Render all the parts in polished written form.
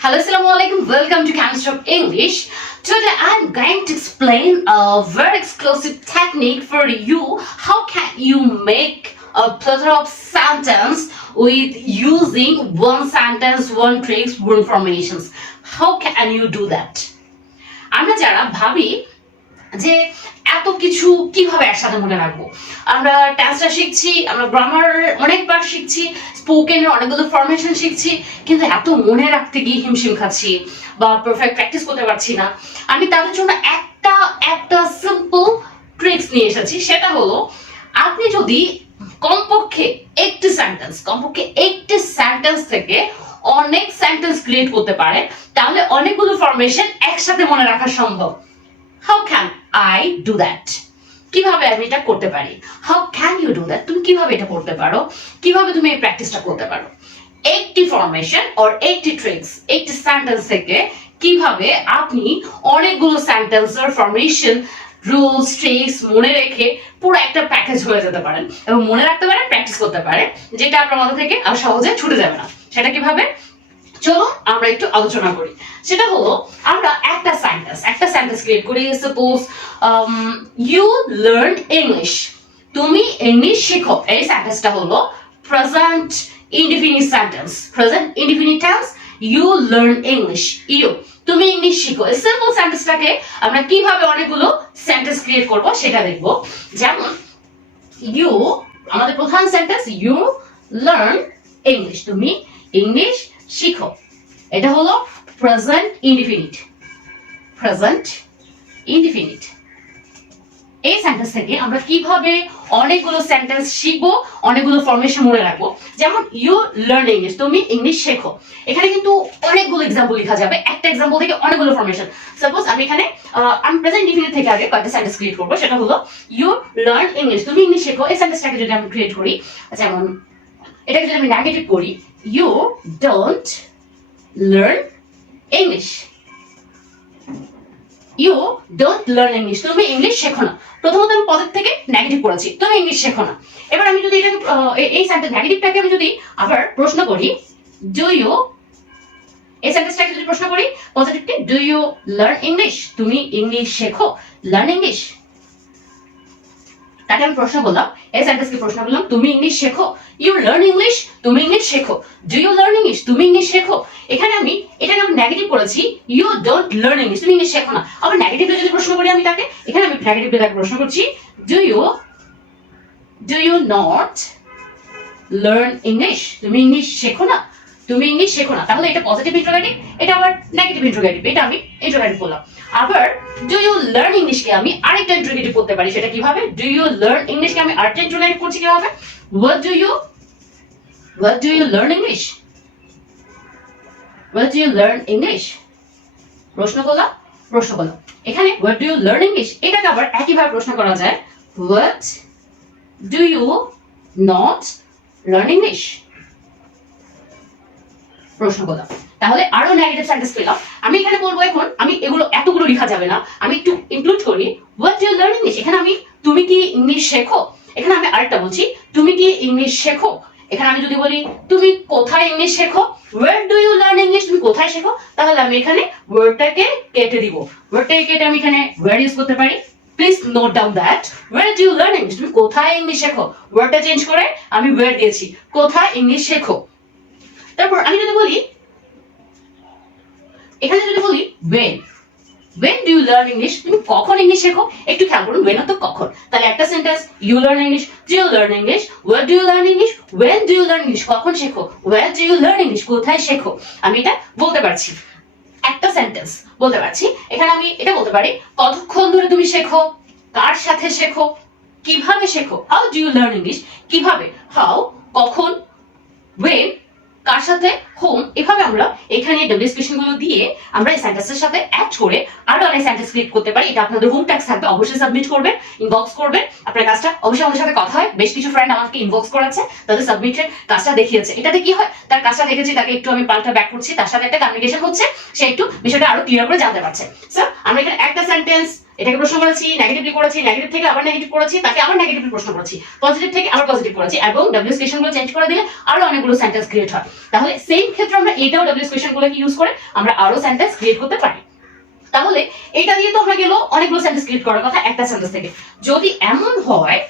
Hello, assalamu alaikum. Welcome to Chemistry of English. Today I'm going to explain a very exclusive technique for you. How can you make a plethora of sentence with using one sentence, one tricks, one formations? How can you do that? আমরা যারা ভাবি যে এত কিছু কিভাবে একসাথে মনে রাখবো, আমরা টেন্সটা শিখছি, আমরা গ্রামার অনেকবার শিখছি, স্পোকেনের অনেকগুলো ফরমেশন শিখছি, কিন্তু এত মনে রাখতে গিয়ে হিমশিম খাচ্ছি বা পারফেক্ট প্র্যাকটিস করতে পারছি না। আমি তাদের জন্য একটা সিম্পল ট্রিক্স নিয়ে এসেছি। সেটা হলো, আপনি যদি কমপক্ষে একটি সেন্টেন্স থেকে অনেক সেন্টেন্স ক্রিয়েট করতে পারেন, তাহলে অনেকগুলো ফরমেশন একসাথে মনে রাখা সম্ভব। How can I do that? কিভাবে আমি এটা করতে পারি? How can you do that? তুমি কিভাবে এটা করতে পারো? কিভাবে তুমি এই প্র্যাকটিসটা করতে পারো? একটি ফরমেশন অর একটি ট্রিক্স, একটি সেন্টেন্স থেকে কিভাবে আপনি অনেকগুলো সেন্টেন্সের ফরমেশন, রুলস, ট্রিক্স মনে রেখে পুরো একটা প্যাকেজ হয়ে যেতে পারেন এবং মনে রাখতে পারেন, প্র্যাকটিস করতে পারেন, যেটা আপনার মাথা থেকে আর সহজে ছুটে যাবে না। সেটা কিভাবে? চলো আমরা একটু আলোচনা করি। সেটা হলো, আমরা একটা সেন্টেন্স ক্রিয়েট করি। সাপোজ ইউ লার্ন ইংলিশ, তুমি ইংলিশ শেখো। এই সেন্টেন্সটা হলো present indefinite sentence. Present indefinite tense, you learn English, you তুমি ইংলিশ শিখো। এই সিম্পল সেন্টেন্সটাকে আমরা কিভাবে অনেকগুলো সেন্টেন্স ক্রিয়েট করব সেটা দেখব। যেমন ইউ, আমাদের প্রধান সেন্টেন্স, ইউ লার্ন ইংলিশ, তুমি ইংলিশ শিখো। এটা হলো প্রেজেন্ট ইনডিফিনিট। এই সেন্টেন্স থেকে আমরা কিভাবে অনেকগুলো সেন্টেন্স শিখবো, অনেকগুলো ফরমেশন মনে রাখবো। যেমন ইউ লার্ন ইংলিশ, তুমি ইংলিশ শেখো। এখানে কিন্তু অনেকগুলো এক্সাম্পল লেখা যাবে, একটা এক্সাম্পল থেকে অনেকগুলো ফরমেশন। সাপোজ আমি এখানে আমি প্রেজেন্ট ইনডিফিনিট থেকে আগে কয়েকটা সেন্টেন্স ক্রিয়েট করবো। সেটা হলো ইউ লার্ন ইংলিশ, তুমি ইংলিশ শেখো। এই সেন্টেন্সটাকে যদি আমি ক্রিয়েট করি, যেমন এটাকে যদি আমি নেগেটিভ করি, you don't learn English, you don't learn English, তুমি ইংলিশ শেখো না। প্রথমত আমি পজিটিভ থেকে নেগেটিভ করেছি, তুমি ইংলিশ শেখো না। এবার আমি যদি এটাকে এই সেন্টেন্স নেগেটিভটাকে আমি যদি আবার প্রশ্ন করি, ডু ইউ, এই সেন্টেন্সটাকে যদি প্রশ্ন করি পজিটিভকে, ডু ইউ লার্ন ইংলিশ, তুমি ইংলিশ শেখো। লার্ন ইংলিশ, তাকে আমি প্রশ্ন করলাম, এই সেন্টেন্সকে প্রশ্ন করলাম, তুমি ইংলিশ শেখো। ইউ লার্ন ইংলিশ, তুমি ইংলিশ শেখো। ডু ইউ লার্ন ইংলিশ, তুমি ইংলিশ শেখো। এখানে আমি এটাকে আমি নেগেটিভ করেছি, ইউ ডোন্ট লার্ন ইংলিশ, তুমি ইংলিশ শেখো না। আবার নেগেটিভে যদি প্রশ্ন করি আমি তাকে, এখানে আমি নেগেটিভে তাকে প্রশ্ন করছি, do you not learn English, তুমি ইংলিশ শেখো না, তুমি ইংলিশ শেখো না। তাহলে এটা পজিটিভ ইন্টারোগেটিভ, এটা আবার নেগেটিভ ইন্টারোগেটিভ, এটা আমি ইন্টারোগেটিভ করলাম। আবার ডু ইউ লার্ন ইংলিশকে আমি আরেকটা ইন্টারোগেটিভ করতে পারি। সেটা কিভাবে? ডু ইউ লার্ন ইংলিশকে আমি আরেকটা ইন্টারোগেটিভ করছি কিভাবে? What do you learn English, what do you learn English, প্রশ্ন করলাম। এখানে what do you learn English, এটাকে আবার একইভাবে প্রশ্ন করা যায়, what do you not learn English, প্রশ্ন করলাম। তাহলে আরো নেগেটিভ সেন্টেন্স পেলাম। আমি এখানে বলবো, এখন আমি এগুলো এতগুলো লেখা যাবে না, আমি একটু ইনক্লুড করি। What do you learn English, এখানে আমি তুমি কি ইংলিশ শেখো। এখানে আমি আরেকটা বলছি, তুমি কি ইংলিশ শেখো। এখানে আমি যদি বলি তুমি কোথায় ইংলিশ শেখো, where do you learn English, তুমি কোথায় শেখো, তাহলে আমি এখানে ওয়ার্ডটাকে কেটে দিব। ওয়ার্ডটাকে কেটে আমি এখানে ওয়্যার ইউজ করতে পারি। Please note down that, where do you learn English, তুমি কোথায় ইংলিশ শেখো। ওয়ার্ডটা চেঞ্জ করে আমি ওয়্যার দিয়েছি, কোথায় ইংলিশ শেখো। তারপর আমি যদি বলি, এখানে যদি বলি when do you learn English, তুমি কখন ইংলিশ শেখো। একটু খেয়াল করুন, when তো কখন। তাহলে একটা sentence, you learn English, do you learn English, where do you learn English, when do you learn English, কখন শেখো, where do you learn English, কোথায় শেখো। আমি এটা বলতে পারছি, একটা সেন্টেন্স বলতে পারছি। এখানে আমি এটা বলতে পারি, কতক্ষণ ধরে তুমি শেখো, কার সাথে শেখো, কিভাবে শেখো। how do you learn English, কিভাবে, how, কখন, when, কার সাথে, হোম। এভাবে আমরা এখানে ডেসক্রিপশন গুলো দিয়ে আমরা এই সেন্টেন্সের সাথে অ্যাড করে আরো অনেক সেন্টেন্স ক্রিয়েট করতে পারি। এটা আপনাদের হোম ট্যাক্স থাকবে, অবশ্যই সাবমিট করবেন, ইনবক্স করবেন। আপনার কাজটা অবশ্যই আমাদের সাথে কথা হয়। বেশ কিছু ফ্রেন্ড আমাকে ইনবক্স করেছে, তাদের সাবমিটেড কাজটা দেখিয়েছে। এটাতে কি হয়, তার কাজটা দেখেছি, তাকে একটু আমি পাল্টা ব্যাক করছি, তার সাথে একটা কমিউনিকেশন হচ্ছে, সে একটু বিষয়টা আরো ক্লিয়ার করে জানতে পারছে। স্যার আমরা এখানে একটা সেন্টেন্স এটাকে প্রশ্ন করেছি, নেগেটিভলি করেছি, নেগেটিভ থেকে আবার নেগেটিভ করেছি, তাকে আবার নেগেটিভলি প্রশ্ন করেছি, পজিটিভ থেকে আবার পজিটিভ করেছি, এবং ডব্লিউএস কোয়েশ্চেনগুলো চেঞ্জ করে দিলে আরো অনেকগুলো সেন্টেন্স ক্রিয়েট হয়। তাহলে সেম ক্ষেত্রে আমরা এটাও ডব্লিউএস কোয়েশ্চেনগুলোকে ইউজ করে আমরা আরো সেন্টেন্স ক্রিয়েট করতে পারি। তাহলে এটা দিয়ে তো আমরা গেল অনেকগুলো সেন্টেন্স ক্রিয়েট করার কথা একটা সেন্টেন্স থেকে। যদি এমন হয়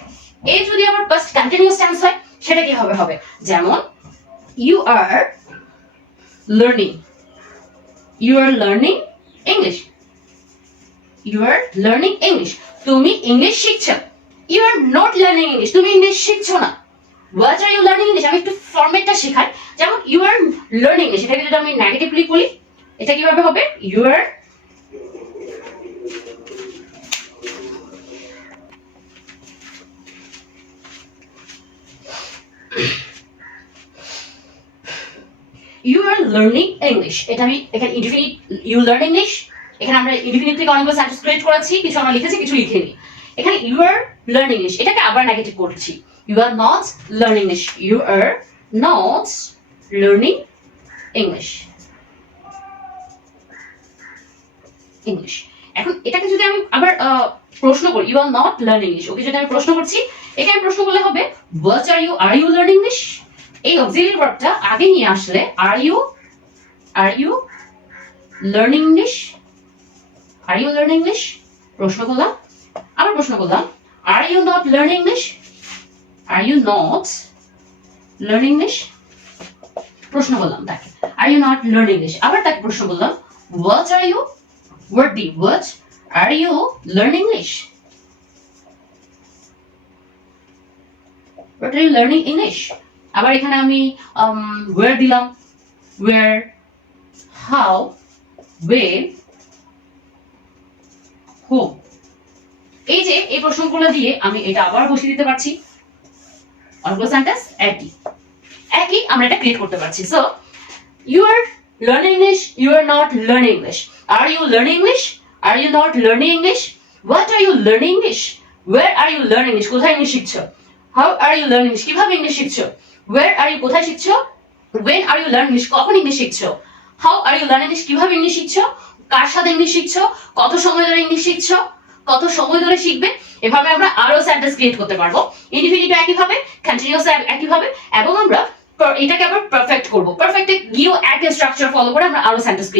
এই যদি আবার পাস্ট কন্টিনিউয়াস টেন্স হয়, সেটা কি হবে? হবে যেমন you are learning, you are learning English, you are learning English, তুমি ইংলিশ শিখছো। You are not learning English, তুমি ইংলিশ শিখছো না। What are you learning English, আমি একটু ফরম্যাটটা শেখাই। যেমন ইউ আর লার্নিং ইংলিশ, এটাকে যদি আমি নেগেটিভলি বলি, এটা কিভাবে হবে? You are you are learning English, এটা আমি এখানে ইনডিফিনিট you learn English, এখানে আমরা ইনডিফিনিট থেকে অনেকগুলো সেন্টেন্স ক্রিয়েট করেছি, কিছু আমরা লিখেছি, কিছু লিখিনি। এখানে you are learning English, এটাকে আবার নেগেটিভ করছি, you are not learning English, you are not learning English, English। এখন এটাকে যদি আমি আবার প্রশ্ন করি, you are not learning English, ওকে যদি আমি প্রশ্ন করছি, এখানে প্রশ্ন করলে হবে what are you learning English? এই অক্সিলারি ভার্বটা আগে নিয়ে আসলে are you learning English, are you learning English, প্রশ্ন করলাম, আবার প্রশ্ন করলাম are you not learning English, are you not learning English, প্রশ্ন করলাম তাকে are you not learning English, আবার তাকে প্রশ্ন করলাম what are you learning English, what are you learning English। আবার এখানে আমি where দিলাম, where, how, when, who। এই যে এই প্রশ্নগুলো দিয়ে আমি এটা আবার বসিয়ে দিতে পারছি, অনেকগুলো সেন্টেন্স একই আমরা এটা ক্রিয়েট করতে পারছি। So you are learning English, you are not learning English, are you learning English, are you not learning English, what are you learning English, where are you learning English, কোথায় English শিখছো, how are you learning English, কিভাবে English শিখছো, where are you, কোথায় শিখছো, when are you learning English, কখন English শিখছো, how are you learning English, কিভাবে English শিখছো, কার সাথে ইংলিশ শিখছো, কত সময় ধরে ইংলিশ শিখছো, কত সময় ধরে শিখবে। এভাবে আমরা আরো সেন্টেন্স ক্রিয়েট করতে পারবো, ইনডিফিনিটিভ একই ভাবে, কন্টিনিউয়াস একই ভাবে, এবং আমরা এটাকে আবার পারফেক্ট করব। পারফেক্টে গিয়েও একই স্ট্রাকচার ফলো করে আমরা আরো সেন্টেন্স